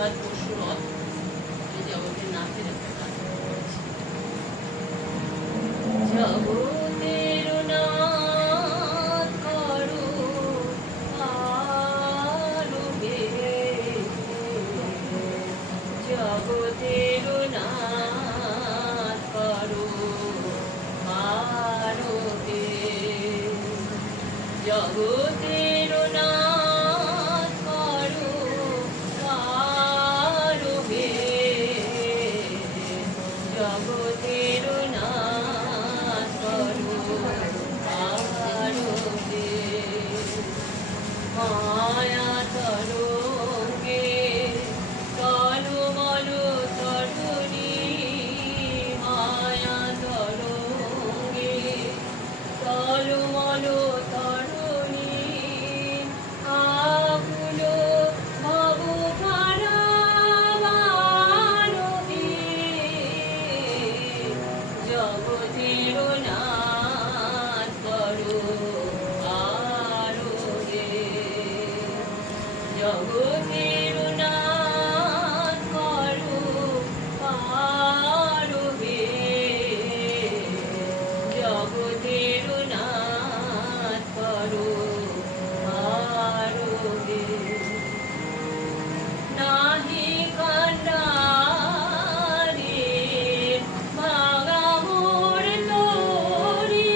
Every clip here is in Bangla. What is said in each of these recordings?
প্রতিবাদ পশুরথ জগতের নাথের একটা গান করেছি। জগতের নাথ করো আরোগে, জগতের নাথ করো আরোগে, জগতের নাথ করো আরোগে, জগতের নাথ করো আরোগে। মায়া তরঙ্গে টলমল তরুণী, মায়া তরঙ্গে টলমল তরুণী, আকুল ভব ভারাবানবী, জগতের নাথ করো আরোগে, জগতের নাথ করো আরোগে, জগতের নাথ করো আরোগে। নাহি কান্ডারে ভাঙা মোর তরি,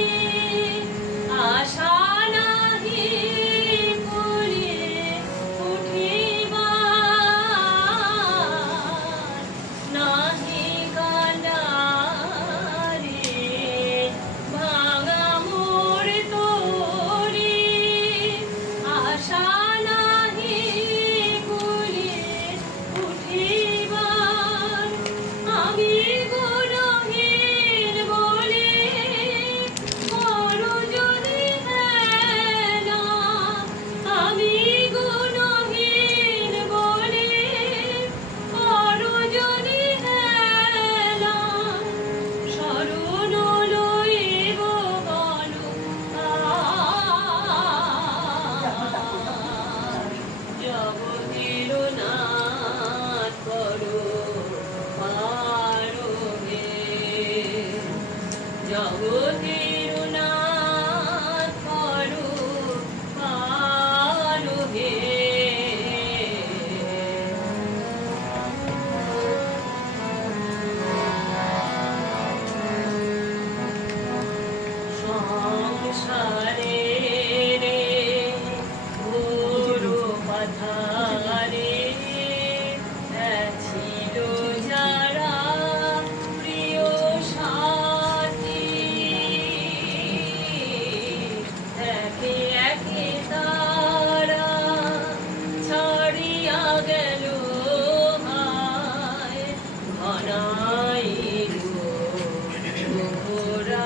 আশা নাহি করে উঠিবার, নাহি কান্ডারে ভাঙা মোর তরি, আশা নাহি করে উঠিবার, আমি গুণহীন বলে করো যদি হেলা, আমি গুণহীন বলে করো যদি হেলা, শরণ লইব বলো জগতের নাথ করো আরোগে, জগতের নাথ করো আরোগে। সংসারে রে ঘোর পাথারে ছিল যারা প্রিয় সাথী, একে একে তারা ছাড়িয়া গেল হায়, ঘনাইল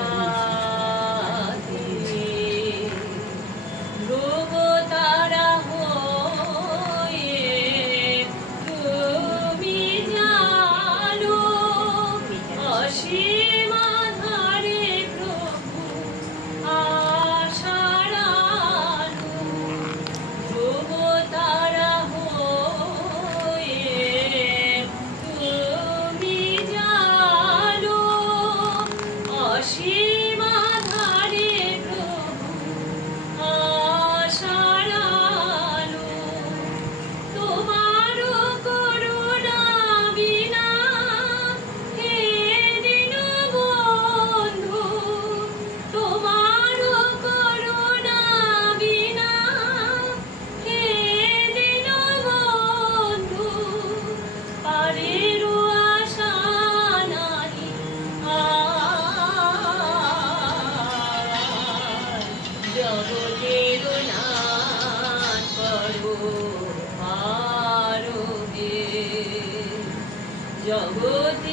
ঘোরাতি, ধ্রুব তারা হয়ে তুমি জানো, অসীম আধারে প্রভু আশার আলো, ধ্রুব তারা হয়ে তুমি জানো, অসীম আধারে প্রভু আশার আলো, তোমার করুণা বিনা হে দীনবন্ধু, তোমার করুণা বিনা হে দীনবন্ধু, পারের আশা নাহি আর, জগতের নাথ করো আরোগে, জগতের